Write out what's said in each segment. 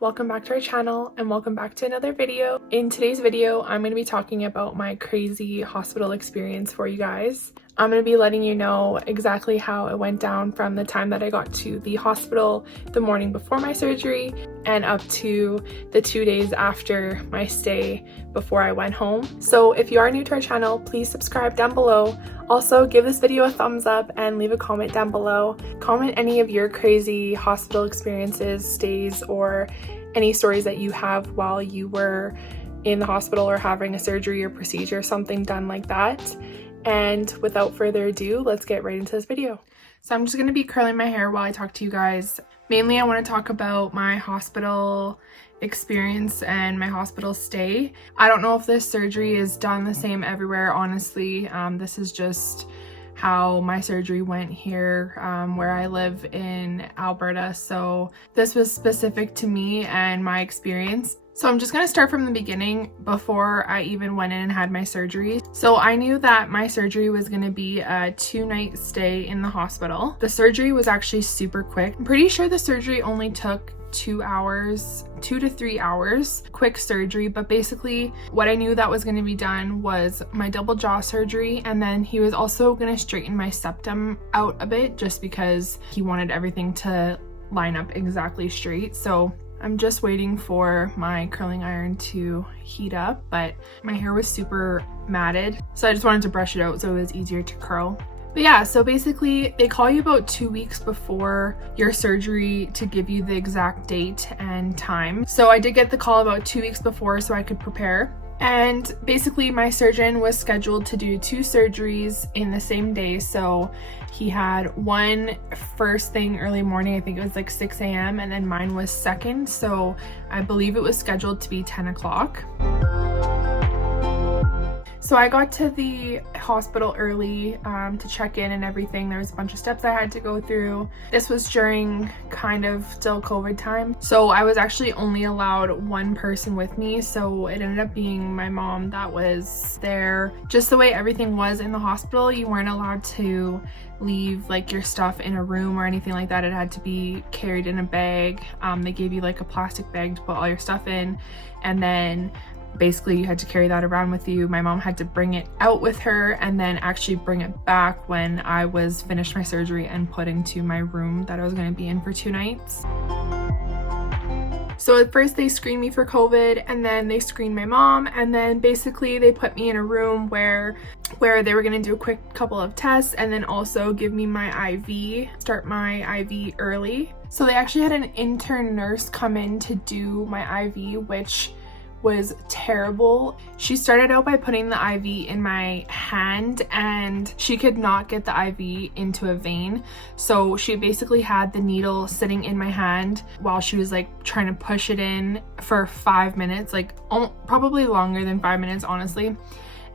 welcome back to our channel and welcome back to another video. In today's video, I'm going to be talking about my crazy hospital experience for you guys. I'm going to be letting you know exactly how it went down from the time that I got to the hospital the morning before my surgery and up to the 2 days after my stay before I went home. So if you are new to our channel, please subscribe down below. Also, give this video a thumbs up and leave a comment down below. Comment any of your crazy hospital experiences, stays, or any stories that you have while you were in the hospital or having a surgery or procedure, something done like that. And without further ado, let's get right into this video. So I'm just going to be curling my hair while I talk to you guys. Mainly, I want to talk about my hospital experience and my hospital stay. I don't know if this surgery is done the same everywhere, honestly. This is just how my surgery went here where I live in Alberta. So this was specific to me and my experience. So I'm just going to start from the beginning before I even went in and had my surgery. So I knew that my surgery was going to be a 2-night stay in the hospital. The surgery was actually super quick. I'm pretty sure the surgery only took 2 hours, 2 to 3 hours, quick surgery. But basically what I knew that was going to be done was my double jaw surgery, and then he was also going to straighten my septum out a bit just because he wanted everything to line up exactly straight. So I'm just waiting for my curling iron to heat up, but my hair was super matted, so I just wanted to brush it out so it was easier to curl. But yeah, so basically they call you about 2 weeks before your surgery to give you the exact date and time. So I did get the call about 2 weeks before so I could prepare. And basically my surgeon was scheduled to do 2 surgeries in the same day. So he had one first thing early morning, I think it was like 6 a.m. and then mine was second. So I believe it was scheduled to be 10 o'clock. So I got to the hospital early to check in and everything. There was a bunch of steps I had to go through. This was during kind of still COVID time. So I was actually only allowed one person with me. So it ended up being my mom that was there. Just the way everything was in the hospital, you weren't allowed to leave like your stuff in a room or anything like that. It had to be carried in a bag. They gave you like a plastic bag to put all your stuff in, and then basically you had to carry that around with you. My mom had to bring it out with her and then actually bring it back when I was finished my surgery and put into my room that I was going to be in for 2 nights. So at first they screened me for COVID, and then they screened my mom, and then basically they put me in a room where they were going to do a quick couple of tests and then also give me my IV, start my IV early. So they actually had an intern nurse come in to do my IV, which was terrible. She started out by putting the IV in my hand and she could not get the IV into a vein. So she basically had the needle sitting in my hand while she was like trying to push it in for 5 minutes, like probably longer than 5 minutes, honestly.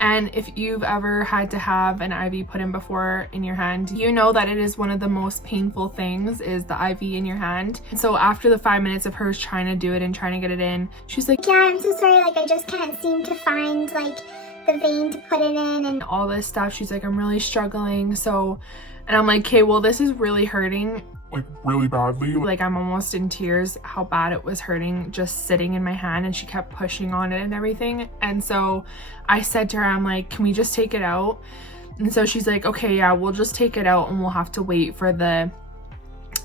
And if you've ever had to have an IV put in before in your hand, you know that it is one of the most painful things is the IV in your hand. And so after the 5 minutes of her trying to do it and trying to get it in, she's like, yeah, I'm so sorry, like I just can't seem to find like the vein to put it in and all this stuff. She's like, I'm really struggling. So, and I'm like, okay, well, this is really hurting. Like really badly. Like I'm almost in tears how bad it was hurting just sitting in my hand, and she kept pushing on it and everything. And so I said to her, I'm like, can we just take it out? And so she's like, okay, yeah, we'll just take it out and we'll have to wait for the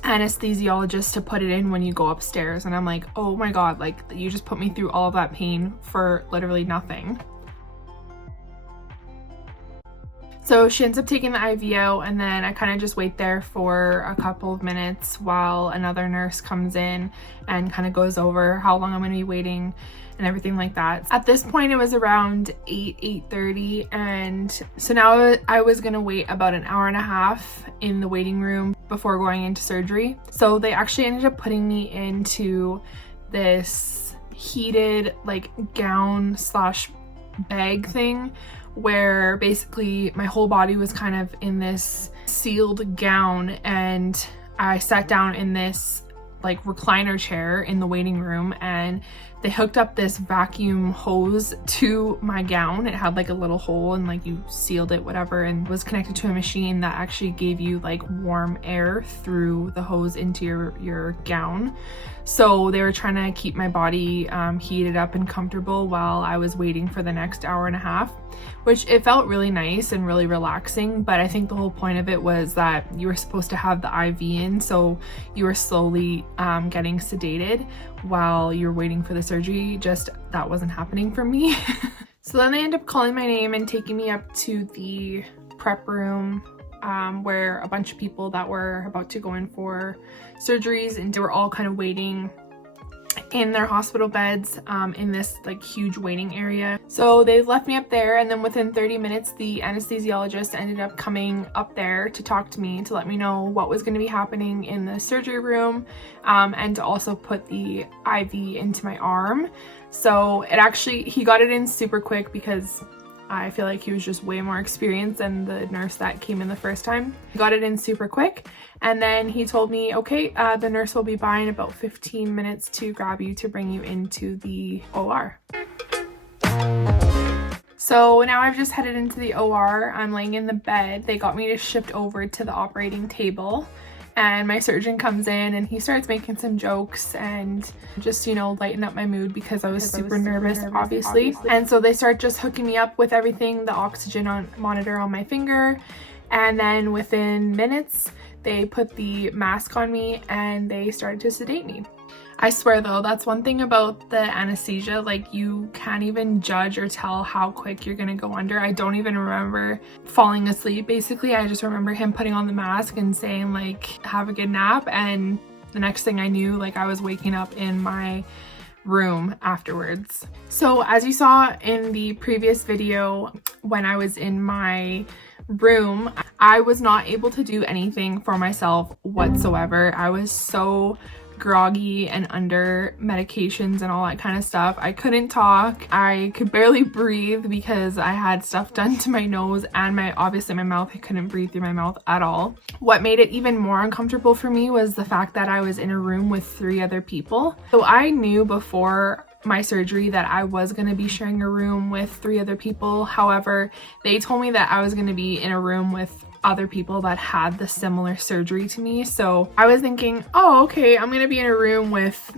anesthesiologist to put it in when you go upstairs. And I'm like, oh my God, like you just put me through all of that pain for literally nothing. So she ends up taking the IV out, and then I kind of just wait there for a couple of minutes while another nurse comes in and kind of goes over how long I'm going to be waiting and everything like that. At this point it was around 8:30, and so now I was going to wait about an hour and a half in the waiting room before going into surgery. So they actually ended up putting me into this heated like gown slash bag thing where basically my whole body was kind of in this sealed gown, and I sat down in this like recliner chair in the waiting room, and they hooked up this vacuum hose to my gown. It had like a little hole and like you sealed it, whatever, and was connected to a machine that actually gave you like warm air through the hose into your gown. So they were trying to keep my body heated up and comfortable while I was waiting for the next hour and a half, which it felt really nice and really relaxing. But I think the whole point of it was that you were supposed to have the IV in, so you were slowly getting sedated while you're waiting for the surgery. Just that wasn't happening for me. So then they ended up calling my name and taking me up to the prep room, where a bunch of people that were about to go in for surgeries, and they were all kind of waiting in their hospital beds in this like huge waiting area. So they left me up there, and then within 30 minutes the anesthesiologist ended up coming up there to talk to me, to let me know what was going to be happening in the surgery room, and to also put the IV into my arm. So he got it in super quick because I feel like he was just way more experienced than the nurse that came in the first time. He got it in super quick, and then he told me, okay, the nurse will be by in about 15 minutes to grab you to bring you into the OR. So now I've just headed into the OR. I'm laying in the bed. They got me shipped over to the operating table, and my surgeon comes in and he starts making some jokes and just, you know, lighten up my mood because I was super nervous, obviously. And so they start just hooking me up with everything, the oxygen monitor on my finger, and then within minutes they put the mask on me and they started to sedate me. I swear though, that's one thing about the anesthesia, like you can't even judge or tell how quick you're gonna go under. I don't even remember falling asleep. Basically, I just remember him putting on the mask and saying like, have a good nap, and the next thing I knew, like I was waking up in my room afterwards. So as you saw in the previous video, when I was in my room, I was not able to do anything for myself whatsoever. I was so groggy and under medications and all that kind of stuff. I couldn't talk. I could barely breathe because I had stuff done to my nose and obviously my mouth. I couldn't breathe through my mouth at all. What made it even more uncomfortable for me was the fact that I was in a room with 3 other people. So I knew before my surgery that I was going to be sharing a room with 3 other people. However, they told me that I was going to be in a room with other people that had the similar surgery to me. So I was thinking, oh, okay, I'm gonna be in a room with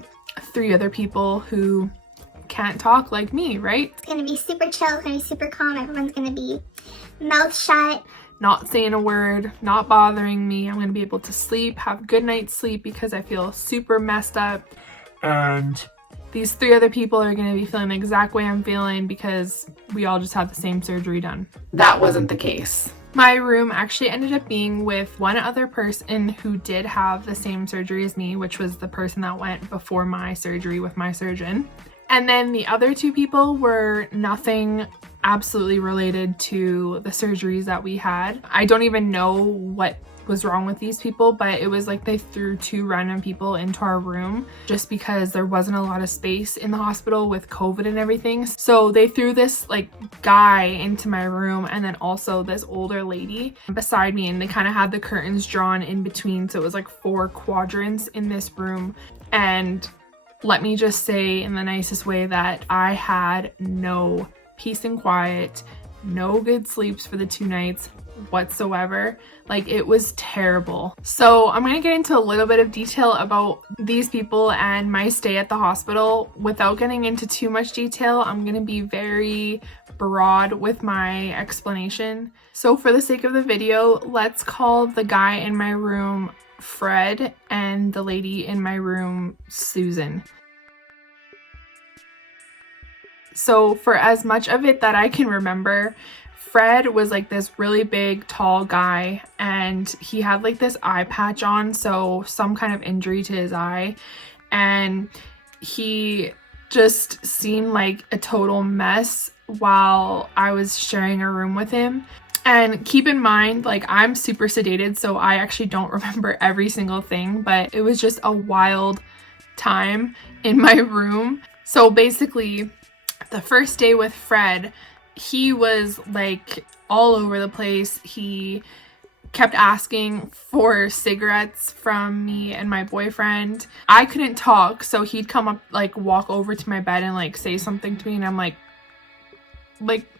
3 other people who can't talk like me, right? It's gonna be super chill, it's gonna be super calm. Everyone's gonna be mouth shut, not saying a word, not bothering me. I'm gonna be able to sleep, have a good night's sleep because I feel super messed up. And these 3 other people are gonna be feeling the exact way I'm feeling because we all just had the same surgery done. That wasn't the case. My room actually ended up being with one other person who did have the same surgery as me, which was the person that went before my surgery with my surgeon. And then the other 2 people were nothing absolutely related to the surgeries that we had. I don't even know what was wrong with these people, but it was like they threw 2 random people into our room just because there wasn't a lot of space in the hospital with COVID and everything. So they threw this like guy into my room and then also this older lady beside me, and they kind of had the curtains drawn in between, so it was like 4 quadrants in this room. And let me just say in the nicest way that I had no peace and quiet, no good sleeps for the 2 nights whatsoever. Like, it was terrible. So I'm going to get into a little bit of detail about these people and my stay at the hospital. Without getting into too much detail, I'm going to be very broad with my explanation. So for the sake of the video, let's call the guy in my room Fred and the lady in my room Susan. So for as much of it that I can remember, Fred was like this really big, tall guy, and he had like this eye patch on, so some kind of injury to his eye, and he just seemed like a total mess while I was sharing a room with him. And keep in mind, like, I'm super sedated, so I actually don't remember every single thing, but it was just a wild time in my room. So basically, the first day with Fred, he was like all over the place. He kept asking for cigarettes from me and my boyfriend. I couldn't talk, so he'd come up, like walk over to my bed and like say something to me, and I'm like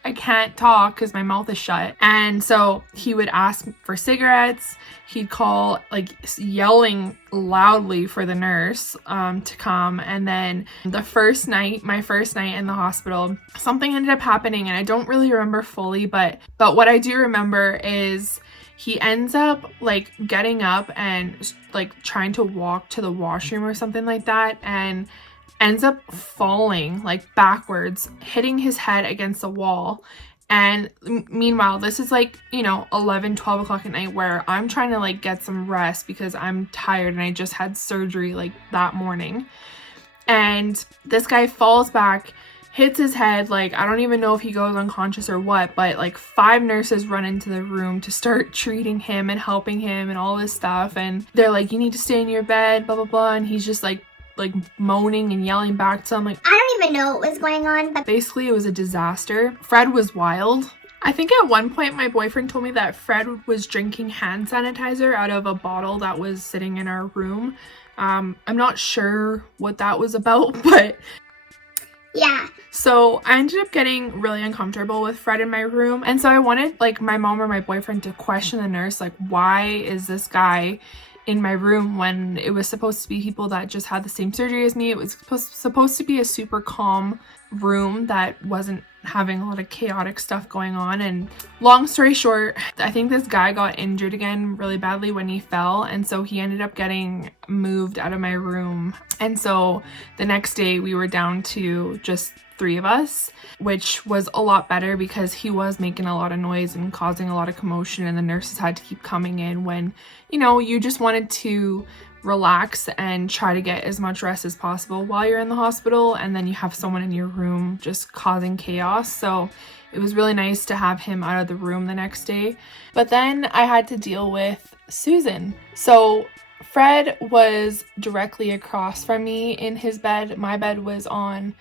I can't talk because my mouth is shut. And so he would ask for cigarettes. He'd call, like yelling loudly for the nurse to come. And then the first night, my first night in the hospital, something ended up happening, and I don't really remember fully, but what I do remember is he ends up like getting up and like trying to walk to the washroom or something like that, and ends up falling like backwards, hitting his head against the wall. And meanwhile, this is like, you know, 11, 12 o'clock at night, where I'm trying to like get some rest because I'm tired and I just had surgery like that morning. And this guy falls back, hits his head, like I don't even know if he goes unconscious or what, but like 5 nurses run into the room to start treating him and helping him and all this stuff. And they're like, you need to stay in your bed, blah blah blah. And he's just like moaning and yelling back to them. Like, I don't even know what was going on, but basically it was a disaster. Fred was wild. I think at one point my boyfriend told me that Fred was drinking hand sanitizer out of a bottle that was sitting in our room. I'm not sure what that was about, but yeah. So I ended up getting really uncomfortable with Fred in my room. And so I wanted like my mom or my boyfriend to question the nurse, like, why is this guy in my room when it was supposed to be people that just had the same surgery as me? It was supposed to be a super calm room that wasn't having a lot of chaotic stuff going on. And long story short, I think this guy got injured again really badly when he fell, and so he ended up getting moved out of my room. And so the next day we were down to just 3 of us, which was a lot better because he was making a lot of noise and causing a lot of commotion, and the nurses had to keep coming in when, you know, you just wanted to relax and try to get as much rest as possible while you're in the hospital, and then you have someone in your room just causing chaos. So it was really nice to have him out of the room the next day. But then I had to deal with Susan. So Fred was directly across from me in his bed. My bed was on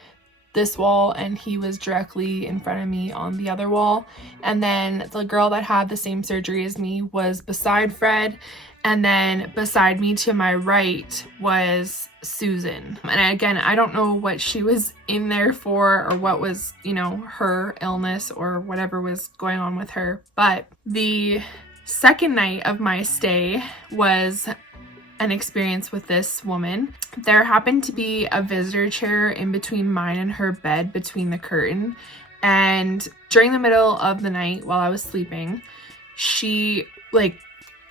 this wall and he was directly in front of me on the other wall. And then the girl that had the same surgery as me was beside Fred, and then beside me to my right was Susan. And again, I don't know what she was in there for or what was, you know, her illness or whatever was going on with her. But the second night of my stay was an experience with this woman. There happened to be a visitor chair in between mine and her bed, between the curtain. And during the middle of the night while I was sleeping, she like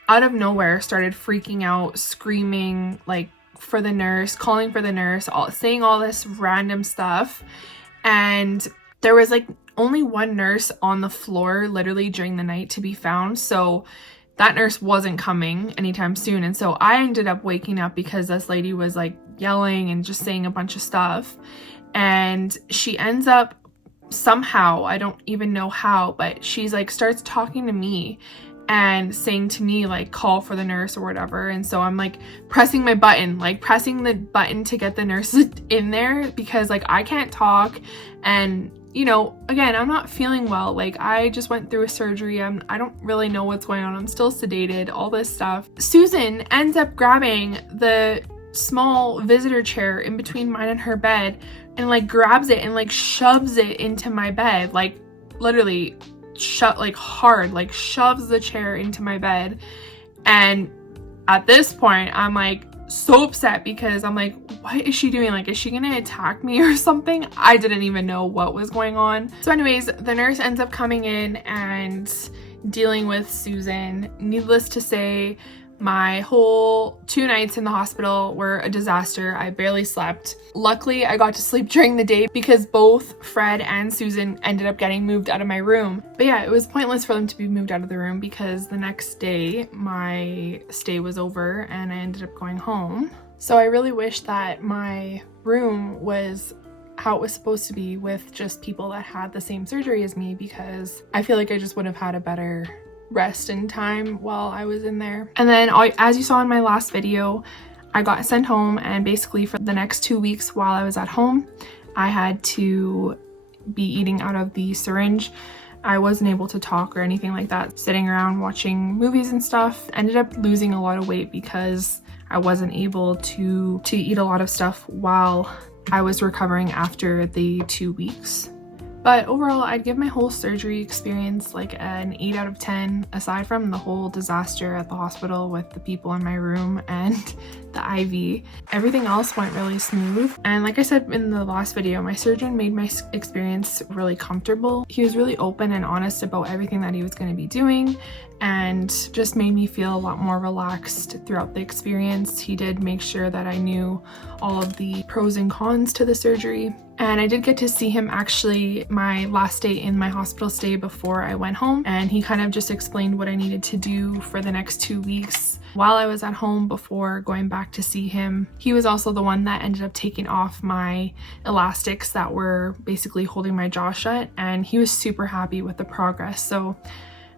out of nowhere started freaking out, screaming like for the nurse, calling for the nurse, saying all this random stuff. And there was like only one nurse on the floor literally during the night to be found. So that nurse wasn't coming anytime soon. And so I ended up waking up because this lady was like yelling and just saying a bunch of stuff. And she ends up somehow, I don't even know how, but she's like starts talking to me and saying to me like, call for the nurse or whatever. And so I'm like pressing the button to get the nurse in there because like I can't talk. And you know, again, I'm not feeling well. Like I just went through a surgery. I don't really know what's going on. I'm still sedated, all this stuff. Susan ends up grabbing the small visitor chair in between mine and her bed and like grabs it and like shoves it into my bed. Like literally hard, like shoves the chair into my bed. And at this point, I'm like so upset because I'm like, what is she doing? Like, is she gonna attack me or something? I didn't even know what was going on. So anyways, the nurse ends up coming in and dealing with Susan. Needless to say, my whole 2 nights in the hospital were a disaster. I barely slept. Luckily, I got to sleep during the day because both Fred and Susan ended up getting moved out of my room. But yeah, it was pointless for them to be moved out of the room because the next day my stay was over and I ended up going home. So I really wish that my room was how it was supposed to be with just people that had the same surgery as me, because I feel like I just would have had a better rest and time while I was in there. And then as you saw in my last video, I got sent home, and basically for the next 2 weeks while I was at home, I had to be eating out of the syringe. I wasn't able to talk or anything like that, sitting around watching movies and stuff. Ended up losing a lot of weight because I wasn't able to eat a lot of stuff while I was recovering after the 2 weeks. But overall, I'd give my whole surgery experience like an 8 out of 10, aside from the whole disaster at the hospital with the people in my room and the IV. Everything else went really smooth. And like I said in the last video, my surgeon made my experience really comfortable. He was really open and honest about everything that he was going to be doing, and just made me feel a lot more relaxed throughout the experience. He did make sure that I knew all of the pros and cons to the surgery. And I did get to see him actually my last day in my hospital stay before I went home, and he kind of just explained what I needed to do for the next 2 weeks while I was at home before going back to see him. He was also the one that ended up taking off my elastics that were basically holding my jaw shut, and he was super happy with the progress. So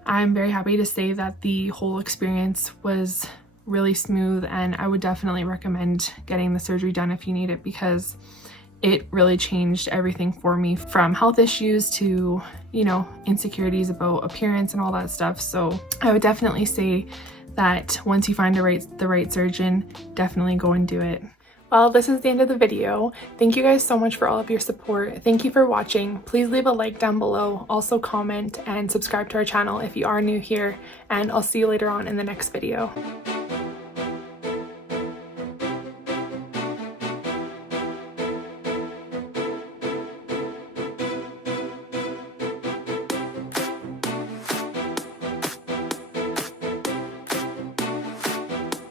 I'm very happy to say that the whole experience was really smooth, and I would definitely recommend getting the surgery done if you need it, because it really changed everything for me, from health issues to, you know, insecurities about appearance and all that stuff. So I would definitely say that once you find the right surgeon, definitely go and do it. Well, this is the end of the video. Thank you guys so much for all of your support. Thank you for watching. Please leave a like down below. Also comment and subscribe to our channel if you are new here, and I'll see you later on in the next video.